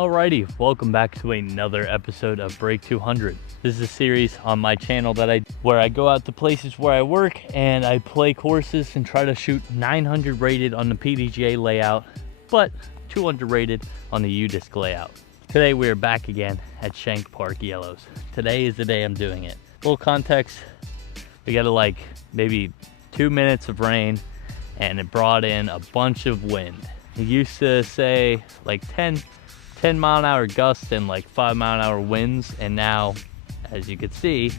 Alrighty, welcome back to another episode of Break 200. This is a series on my channel where I go out to places where I work and I play courses and try to shoot 900 rated on the PDGA layout, but 200 rated on the U-Disc layout. Today we are back again at Shank Park Yellows. Today is the day I'm doing it. Little context, we got maybe 2 minutes of rain and it brought in a bunch of wind. It used to say like 10 mile an hour gusts and like 5 mile an hour winds, and now, as you can see,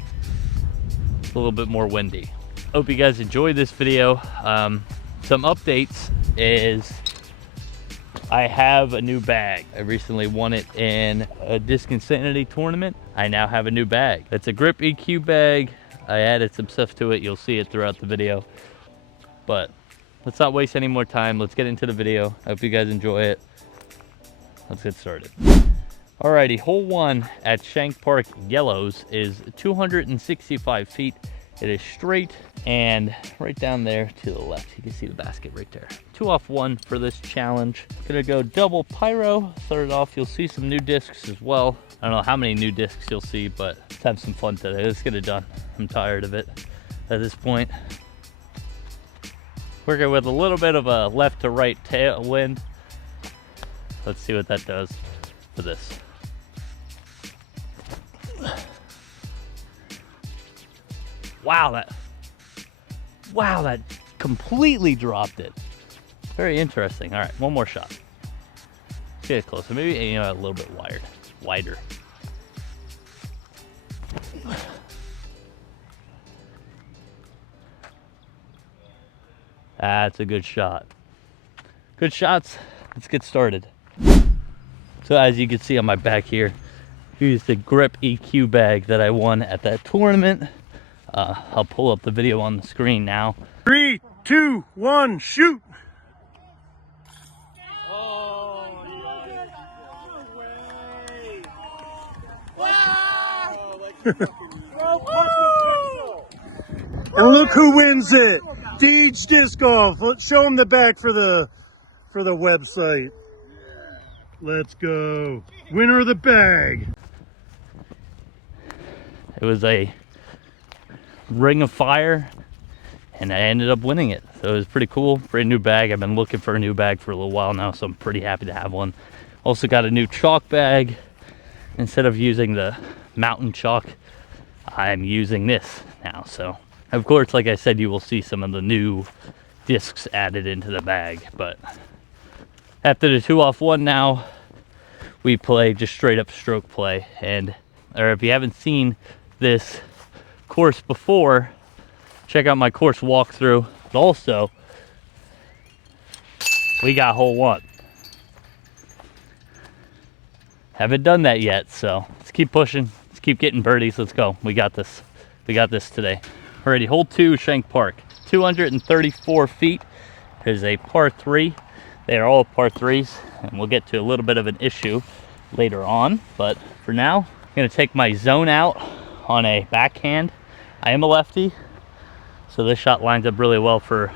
it's a little bit more windy. Hope you guys enjoyed this video. Some updates is I have a new bag. I recently won it in a Disc Insanity tournament. I now have a new bag. It's a grip EQ bag. I added some stuff to it. You'll see it throughout the video. But let's not waste any more time. Let's get into the video. I hope you guys enjoy it. Let's get started. Alrighty, hole 1 at Shank Park Yellows is 265 feet. It is straight and right down there to the left. You can see the basket right there. 2 off 1 for this challenge. Gonna go double pyro. Started off, you'll see some new discs as well. I don't know how many new discs you'll see, but let's have some fun today. Let's get it done. I'm tired of it at this point. Working with a little bit of a left to right tailwind. Let's see what that does for this. Wow, that completely dropped it. Very interesting. All right, one more shot. Let's get it closer. Maybe a little bit wider. That's a good shot. Good shots. Let's get started. So as you can see on my back here, here's the grip EQ bag that I won at that tournament. I'll pull up the video on the screen now. 3, 2, 1, shoot! Oh, And look who wins it! Deej Disc Golf. Let's show them the back for the website. Let's go. Winner of the bag. It was a ring of fire and I ended up winning it. So it was pretty cool. Brand new bag. I've been looking for a new bag for a little while now, so I'm pretty happy to have one. Also got a new chalk bag. Instead of using the mountain chalk, I'm using this now. So of course, like I said, you will see some of the new discs added into the bag, but after the 2 off 1 now, we play just straight up stroke play. Or if you haven't seen this course before, check out my course walkthrough. But also, we got hole 1. Haven't done that yet, so let's keep pushing. Let's keep getting birdies. Let's go. We got this. We got this today. Alrighty, hole 2, Shank Park. 234 feet. There's a par 3. They are all par 3s, and we'll get to a little bit of an issue later on. But for now, I'm going to take my zone out on a backhand. I am a lefty, so this shot lines up really well for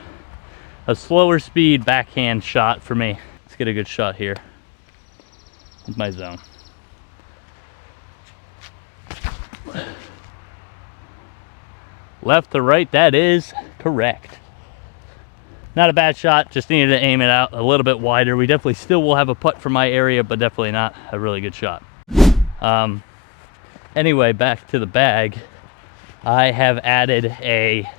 a slower speed backhand shot for me. Let's get a good shot here with my zone. Left to right, that is correct. Not a bad shot, just needed to aim it out a little bit wider. We definitely still will have a putt for my area, but definitely not a really good shot. Anyway, back to the bag. I have added a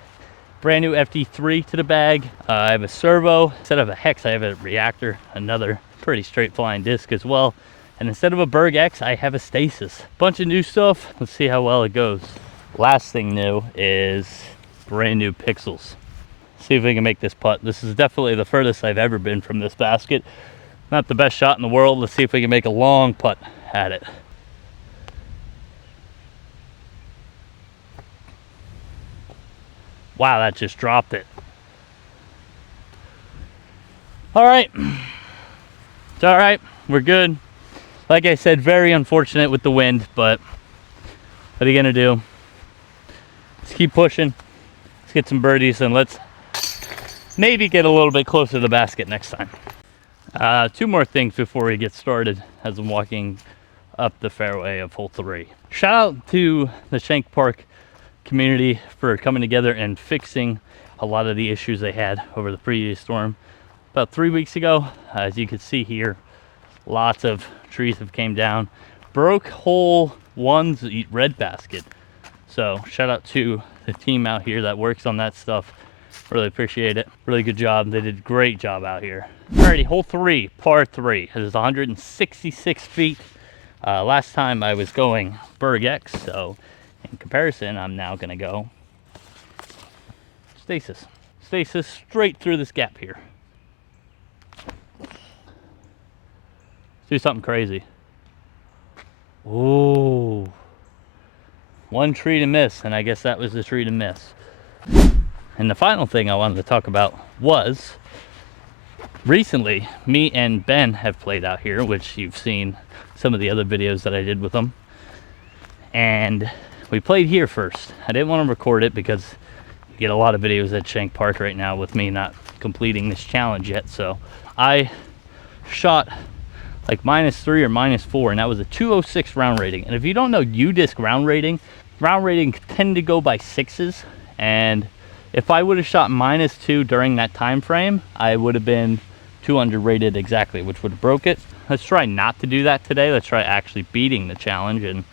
brand new FD3 to the bag. I have a servo. Instead of a hex, I have a reactor, another pretty straight flying disc as well. And instead of a Berg X, I have a stasis. Bunch of new stuff. Let's see how well it goes. Last thing new is brand new pixels. See if we can make this putt. This is definitely the furthest I've ever been from this basket. Not the best shot in the world. Let's see if we can make a long putt at it. Wow, that just dropped it. All right. It's all right. We're good. Like I said, very unfortunate with the wind, but what are you gonna do? Let's keep pushing. Let's get some birdies and let's maybe get a little bit closer to the basket next time. Two more things before we get started as I'm walking up the fairway of hole 3. Shout out to the Shank Park community for coming together and fixing a lot of the issues they had over the previous storm about 3 weeks ago. As you can see here, lots of trees have came down. Broke hole 1's red basket. So shout out to the team out here that works on that stuff. Really appreciate it. Really good job. They did a great job out here. Alrighty, hole 3, par 3. It is 166 feet. Last time I was going Berg X, so in comparison, I'm now gonna go stasis. Stasis straight through this gap here. Let's do something crazy. Ooh. One tree to miss, and I guess that was the tree to miss. And the final thing I wanted to talk about was, recently, me and Ben have played out here, which you've seen some of the other videos that I did with them. And we played here first. I didn't want to record it because you get a lot of videos at Shank Park right now with me not completing this challenge yet. So I shot like -3 or -4, and that was a 206 round rating. And if you don't know U-disc round rating tend to go by 6s. And if I would have shot -2 during that time frame, I would have been 200 rated exactly, which would have broke it. Let's try not to do that today. Let's try actually beating the challenge, and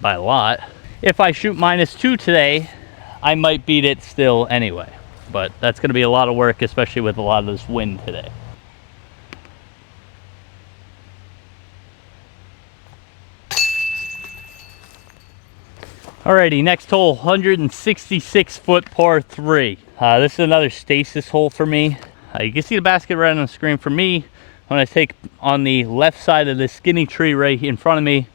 by a lot. If I shoot -2 today, I might beat it still anyway. But that's gonna be a lot of work, especially with a lot of this wind today. Alrighty, next hole, 166 foot par 3. This is another stasis hole for me. You can see the basket right on the screen. For me, I'm gonna take on the left side of this skinny tree right in front of me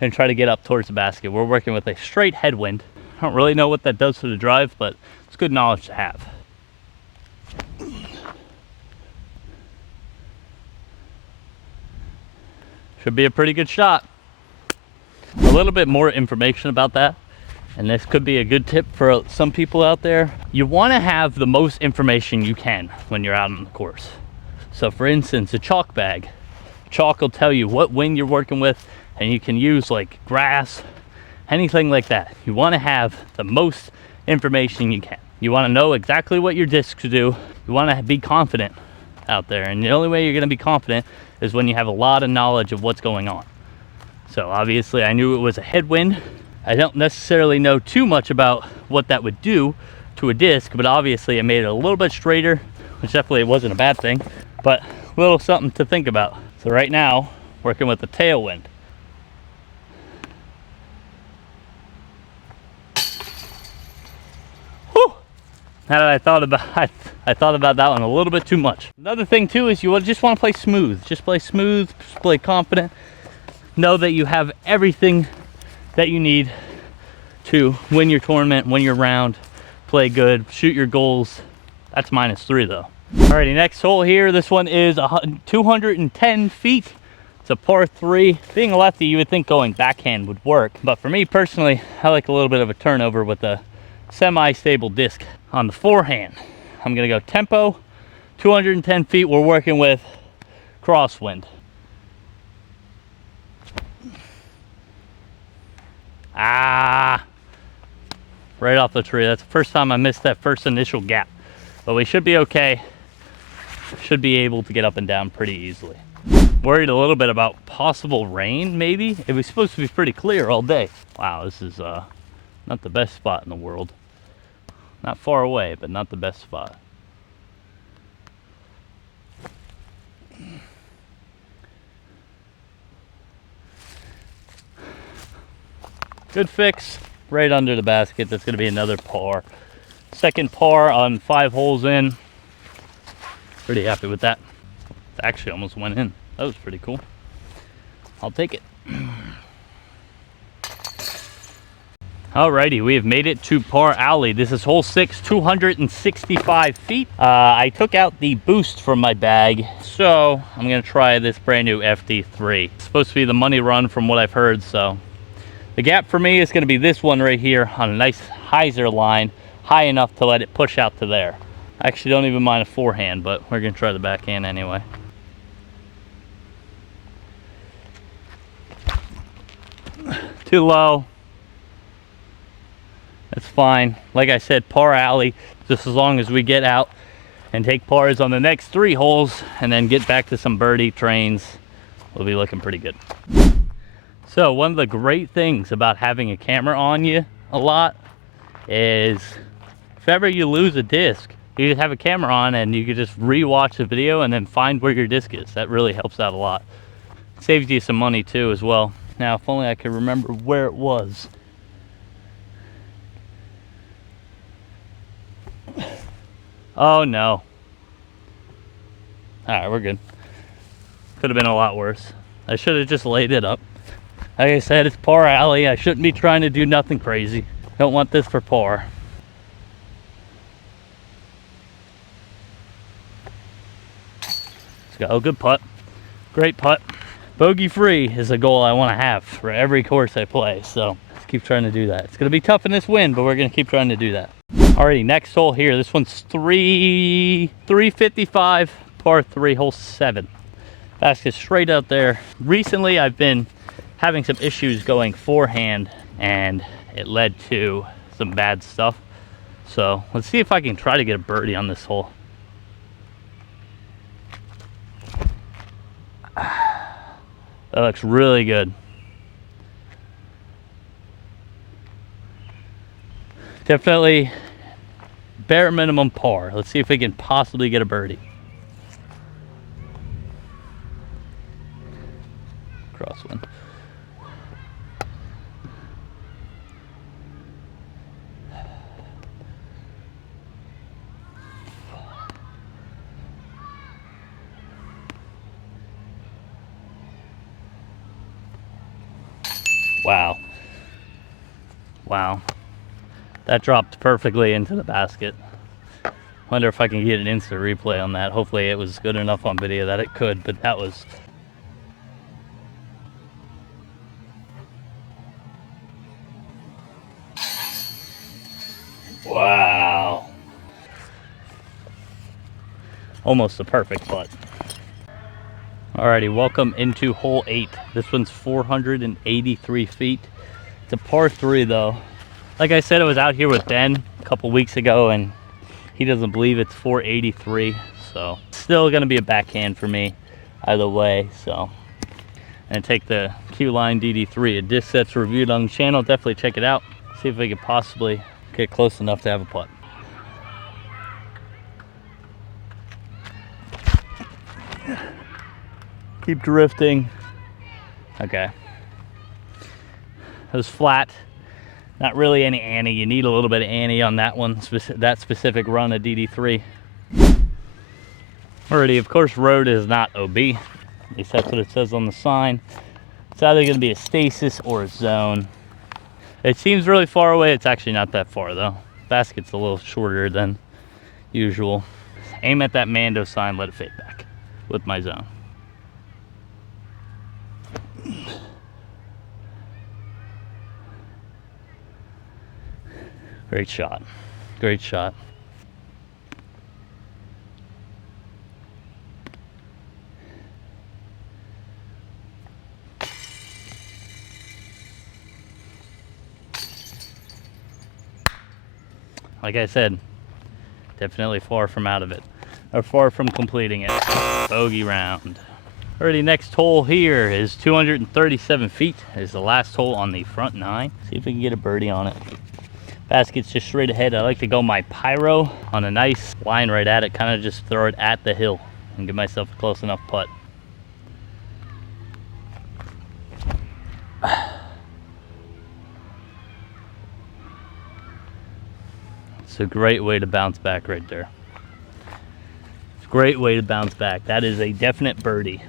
and try to get up towards the basket. We're working with a straight headwind. I don't really know what that does to the drive, but it's good knowledge to have. Should be a pretty good shot. A little bit more information about that, and this could be a good tip for some people out there. You want to have the most information you can when you're out on the course. So for instance, a chalk bag. Chalk will tell you what wind you're working with, and you can use like grass, anything like that. You want to have the most information you can. You want to know exactly what your discs do. You want to be confident out there, and the only way you're going to be confident is when you have a lot of knowledge of what's going on. So obviously I knew it was a headwind. I don't necessarily know too much about what that would do to a disc, but obviously it made it a little bit straighter, which definitely wasn't a bad thing, but a little something to think about. So right now, working with the tailwind. Whew! Now that I thought about that one a little bit too much. Another thing too is you just want to play smooth. Just play smooth, just play confident. Know that you have everything that you need to win your tournament, win your round, play good, shoot your goals. That's -3 though. Alrighty, next hole here. This one is 210 feet. It's a par 3. Being a lefty, you would think going backhand would work, but for me personally, I like a little bit of a turnover with a semi-stable disc. On the forehand, I'm gonna go tempo, 210 feet. We're working with crosswind. Right off the tree. That's the first time I missed that first initial gap, but we should be okay. Should be able to get up and down pretty easily. Worried a little bit about possible rain, maybe. It was supposed to be pretty clear all day. Wow, this is not the best spot in the world. Not far away, but not the best spot. Good fix, right under the basket. That's gonna be another par. Second par on 5 holes in. Pretty happy with that. It actually almost went in. That was pretty cool. I'll take it. Alrighty, we have made it to Par Alley. This is hole 6, 265 feet. I took out the boost from my bag, so I'm gonna try this brand new FD3. It's supposed to be the money run from what I've heard, so. The gap for me is gonna be this one right here on a nice hyzer line, high enough to let it push out to there. I actually don't even mind a forehand, but we're gonna try the backhand anyway. too low. That's fine. Like I said, par alley, just as long as we get out and take pars on the next 3 holes and then get back to some birdie trains, we'll be looking pretty good. So one of the great things about having a camera on you a lot is if ever you lose a disc, you just have a camera on and you can just re-watch the video and then find where your disc is. That really helps out a lot. Saves you some money too as well. Now, if only I could remember where it was. Oh no. Alright, we're good. Could have been a lot worse. I should have just laid it up. Like I said, it's par alley. I shouldn't be trying to do nothing crazy. Don't want this for par. Let's go. Good putt. Great putt. Bogey free is a goal I want to have for every course I play. So let's keep trying to do that. It's going to be tough in this wind, but we're going to keep trying to do that. Alrighty, next hole here. This one's 355, par 3, hole 7. Basket straight out there. Recently, I've been having some issues going forehand, and it led to some bad stuff. So let's see if I can try to get a birdie on this hole. That looks really good. Definitely bare minimum par. Let's see if we can possibly get a birdie. Crosswind. Wow. Wow. That dropped perfectly into the basket. Wonder if I can get an instant replay on that. Hopefully it was good enough on video that it could, but that was... Wow. Almost a perfect putt. Alrighty, welcome into hole 8. This one's 483 feet. It's a par 3 though. Like I said, I was out here with Ben a couple weeks ago and he doesn't believe it's 483. So still gonna be a backhand for me either way. So, and take the Q-Line DD3, a disc that's reviewed on the channel. Definitely check it out. See if we could possibly get close enough to have a putt. Keep drifting. Okay. It was flat. Not really any ante. You need a little bit of ante on that one, that specific run of DD3. Alrighty, of course, road is not OB. At least that's what it says on the sign. It's either going to be a stasis or a zone. It seems really far away. It's actually not that far though. Basket's a little shorter than usual. Aim at that Mando sign, let it fade back with my zone. Great shot. Great shot. Like I said, definitely far from out of it, or far from completing it. Bogey round. Alrighty, next hole here is 237 feet. Is the last hole on the front 9. See if we can get a birdie on it. Basket's just straight ahead. I like to go my pyro on a nice line right at it, kind of just throw it at the hill and give myself a close enough putt. It's a great way to bounce back right there. It's a great way to bounce back. That is a definite birdie.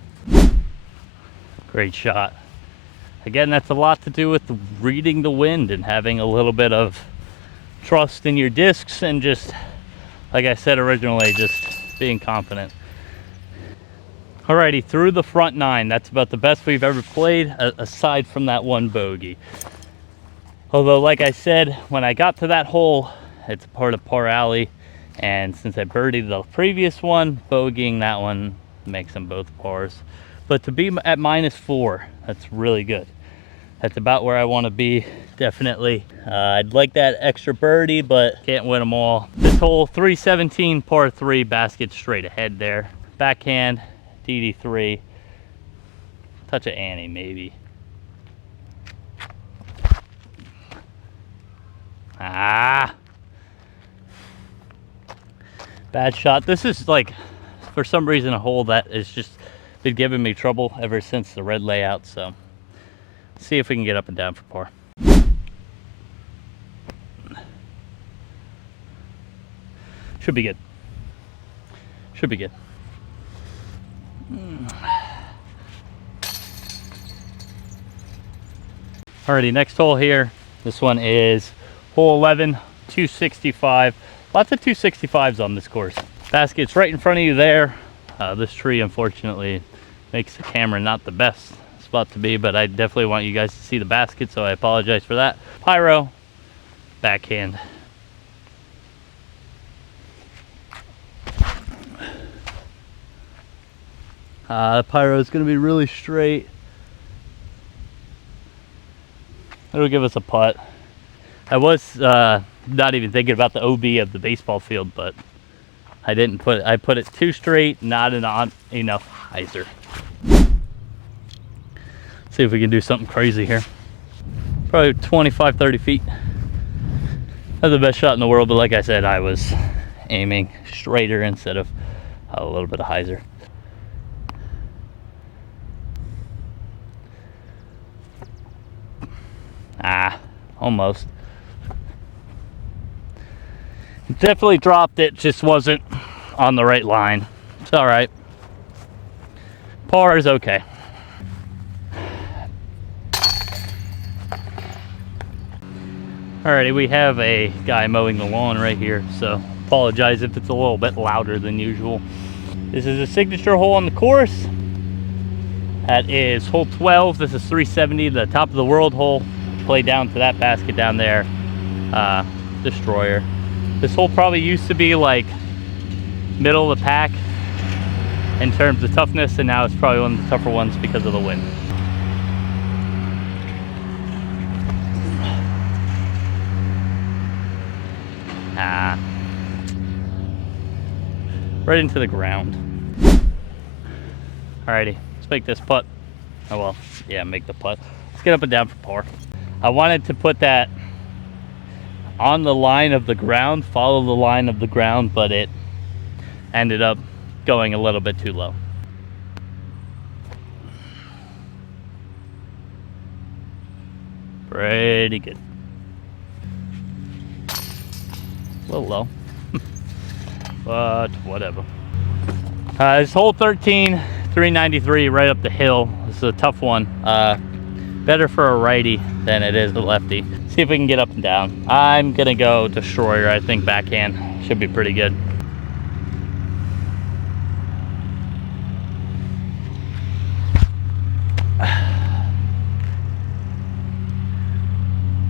Great shot. Again, that's a lot to do with reading the wind and having a little bit of trust in your discs and just, like I said originally, just being confident. Alrighty, through the front 9. That's about the best we've ever played, aside from that one bogey. Although, like I said, when I got to that hole, it's part of par alley, and since I birdied the previous one, bogeying that one makes them both pars. But to be at -4, that's really good. That's about where I want to be, definitely. I'd like that extra birdie, but can't win them all. This hole, 317 par 3, basket straight ahead there. Backhand, DD3. Touch of Annie, maybe. Ah! Bad shot. This is like, for some reason, a hole that has just been giving me trouble ever since the red layout, so see if we can get up and down for par. Should be good. Should be good. Alrighty, next hole here. This one is hole 11, 265. Lots of 265s on this course. Basket's right in front of you there. This tree, unfortunately, makes the camera not the best spot to be, but I definitely want you guys to see the basket, so I apologize for that. Pyro, backhand. Pyro is going to be really straight. It'll give us a putt. I was not even thinking about the OB of the baseball field, but I didn't put it. I put it too straight, not enough hyzer. See if we can do something crazy here. Probably 25, 30 feet. Not the best shot in the world, but like I said, I was aiming straighter instead of a little bit of hyzer. Ah, almost. Definitely dropped it, just wasn't on the right line. It's all right. Par is okay. Alrighty, we have a guy mowing the lawn right here, so apologize if it's a little bit louder than usual. This is a signature hole on the course. That is hole 12. This is 370, the top of the world hole. Play down to that basket down there. Destroyer. This hole probably used to be like middle of the pack in terms of toughness, and now it's probably one of the tougher ones because of the wind. Right into the ground. Alrighty, let's make this putt. Oh well, yeah, make the putt. Let's get up and down for par. I wanted to put that on the line of the ground, follow the line of the ground, but it ended up going a little bit too low. Pretty good. A little low, but whatever. It's hole 13, 393, right up the hill. This is a tough one. Better for a righty than it is a lefty. See if we can get up and down. I'm gonna go destroyer. I think backhand should be pretty good.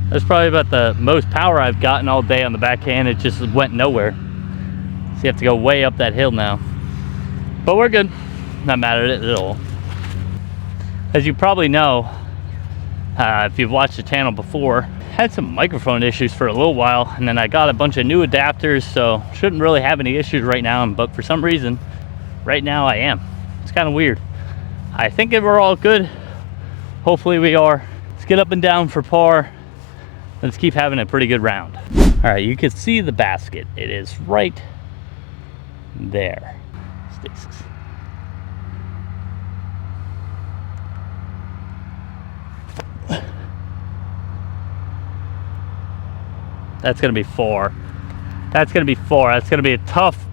That's probably about the most power I've gotten all day on the backhand. It just went nowhere. So you have to go way up that hill now. But we're good. Not mad at it at all. As you probably know, if you've watched the channel before, had some microphone issues for a little while, and then I got a bunch of new adapters, so shouldn't really have any issues right now, but for some reason, right now I am. It's kind of weird. I think that we're all good. Hopefully we are. Let's get up and down for par. Let's keep having a pretty good round. All right, you can see the basket. It is right there. Stasis. That's gonna be 4. That's gonna be 4. That's gonna be a tough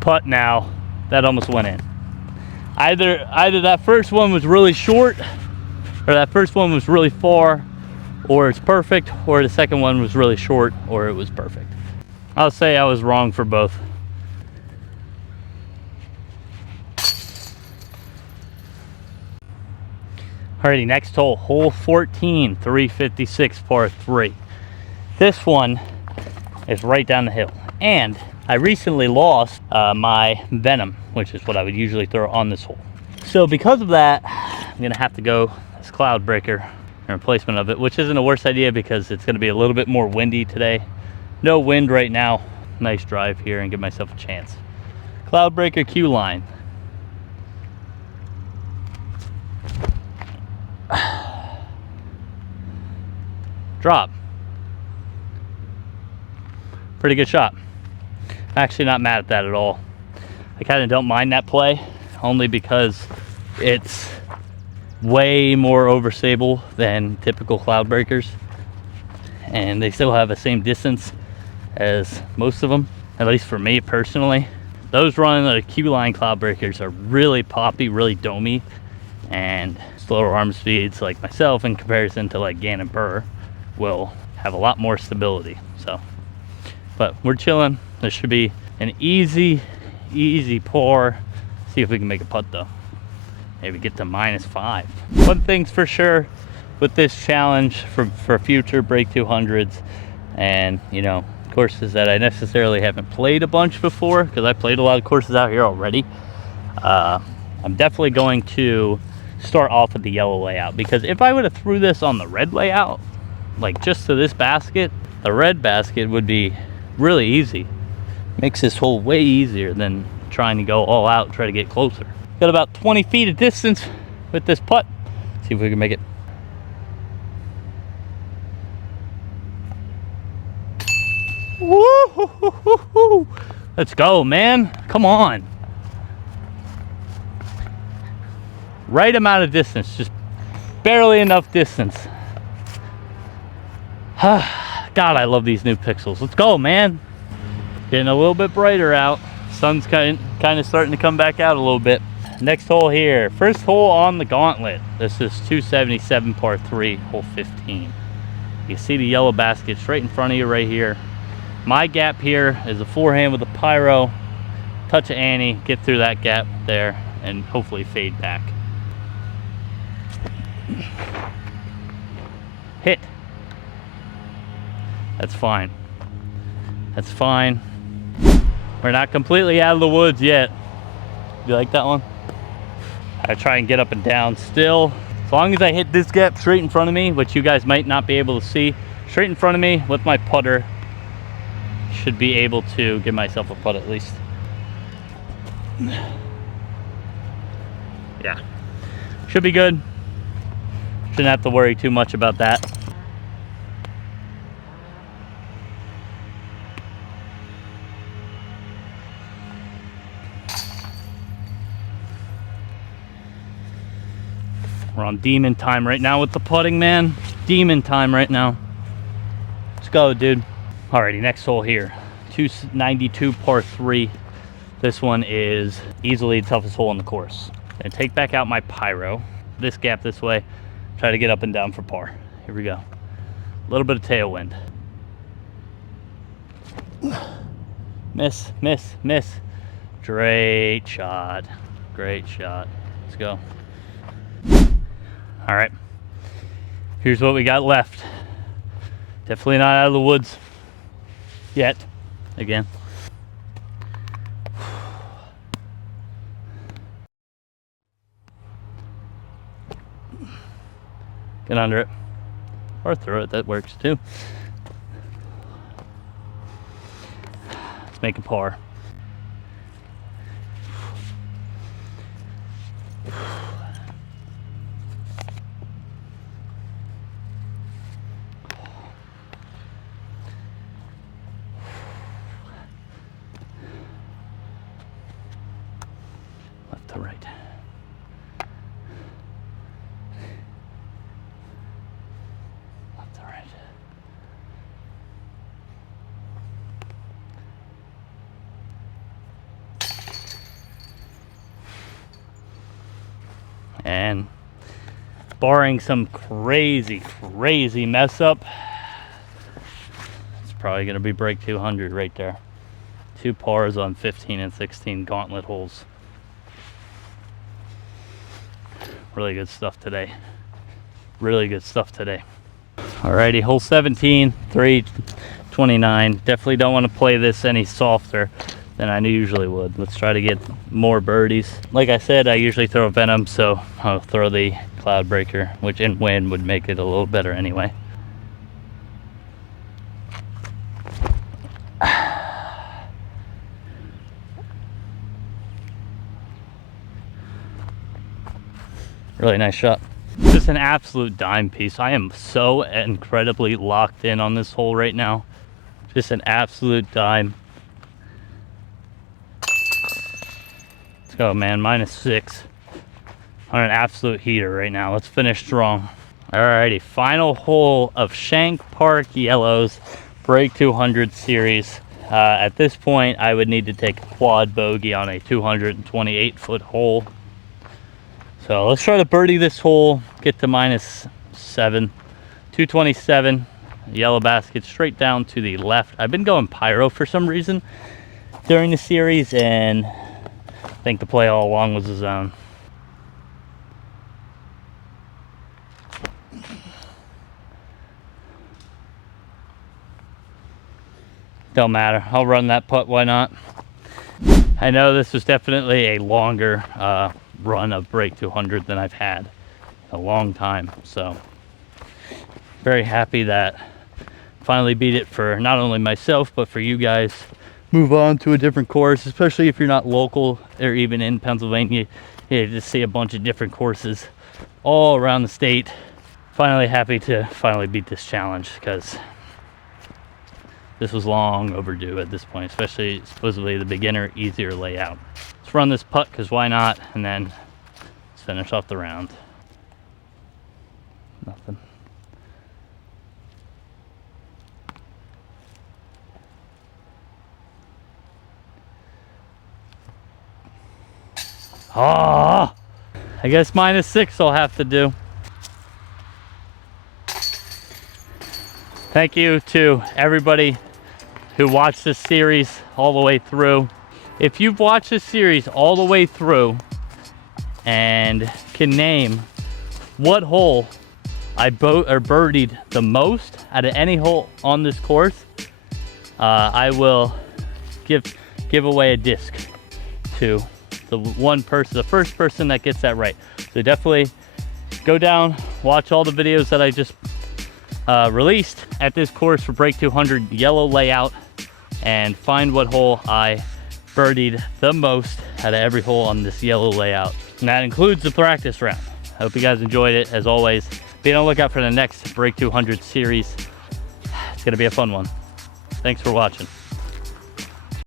putt now. That almost went in. Either that first one was really short, or that first one was really far, or it's perfect, or the second one was really short, or it was perfect. I'll say I was wrong for both. Alrighty, next hole, hole 14, 356 par 3. This one is right down the hill. And I recently lost my Venom, which is what I would usually throw on this hole. So because of that, I'm gonna have to go this cloud breaker in replacement of it, which isn't a worse idea because it's gonna be a little bit more windy today. No wind right now. Nice drive here and give myself a chance. Cloud breaker Q line. Drop. Pretty good shot. Actually not mad at that at all. I kind of don't mind that play, only because it's way more overstable than typical cloud breakers, and they still have the same distance as most of them, at least for me personally. Those running the Q line cloud breakers are really poppy, really domey, and slower arm speeds like myself in comparison to like Gannon Burr will have a lot more stability. So, but we're chilling. This should be an easy pour. See if we can make a putt though. Maybe get to -5. One thing's for sure with this challenge for future Break 200s, and you know, courses that I necessarily haven't played a bunch before, because I played a lot of courses out here already. I'm definitely going to start off with the yellow layout, because if I would have threw this on the red layout, like just to this basket, the red basket would be really easy. Makes this hole way easier than trying to go all out, try to get closer. Got about 20 feet of distance with this putt. See if we can make it. Woo-hoo-hoo-hoo-hoo. Let's go, man. Come on. Right amount of distance, just barely enough distance. God, I love these new pixels. Let's go, man. Getting a little bit brighter out. Sun's kind of starting to come back out a little bit. Next hole here. First hole on the gauntlet. This is 277 par 3, hole 15. You see the yellow basket straight in front of you right here. My gap here is a forehand with a pyro. Touch of Annie, get through that gap there, and hopefully fade back. Hit. That's fine. That's fine. We're not completely out of the woods yet. You like that one? I try and get up and down still. As long as I hit this gap straight in front of me, which you guys might not be able to see, straight in front of me with my putter, should be able to give myself a putt at least. Yeah, should be good. Shouldn't have to worry too much about that. We're on demon time right now with the putting, man. Demon time right now. Let's go, dude. Alrighty, next hole here. 292 par 3. This one is easily the toughest hole on the course. And take back out my pyro. This gap this way. Try to get up and down for par. Here we go. A little bit of tailwind. Miss, miss, miss. Great shot. Great shot. Let's go. All right. Here's what we got left. Definitely not out of the woods yet. Again. Get under it. Or throw it, that works too. Let's make a par. Left to right. And barring some crazy mess up, it's probably going to be break 200 right there. 2 pars on 15 and 16 gauntlet holes. Really good stuff today. Really good stuff today. Alrighty, hole 17, 329. Definitely don't want to play this any softer. than I usually would. Let's try to get more birdies. Like I said, I usually throw Venom, so I'll throw the Cloud Breaker, which in wind would make it a little better anyway. Really nice shot. Just an absolute dime piece. I am so incredibly locked in on this hole right now. Just an absolute dime. Let's go, man. -6 on an absolute heater right now. Let's finish strong. Alrighty, final hole of Shank Park Yellows Break 200 series. At this point, I would need to take a quad bogey on a 228-foot hole. So let's try to birdie this hole, get to -7. 227, yellow basket straight down to the left. I've been going pyro for some reason during the series, and I think the play all along was the zone. Don't matter, I'll run that putt, why not? I know this was definitely a longer run of Break 200 than I've had in a long time, so very happy that finally beat it for not only myself but for you guys. Move on to a different course, especially if you're not local or even in Pennsylvania. You just see a bunch of different courses all around the state. Finally happy to finally beat this challenge, because this was long overdue at this point, especially supposedly the beginner easier layout. Let's run this putt, because why not, and then let's finish off the round. Nothing. Ah, I guess -6 I'll have to do. Thank you to everybody who watched this series all the way through. If you've watched this series all the way through and can name what hole I birdied the most out of any hole on this course, I will give away a disc to the first person that gets that right. So definitely go down, watch all the videos that I just released at this course for Break 200 yellow layout, and find what hole I birdied the most out of every hole on this yellow layout. And that includes the practice round. I hope you guys enjoyed it. As always, be on the lookout for the next Break 200 series. It's gonna be a fun one. Thanks for watching.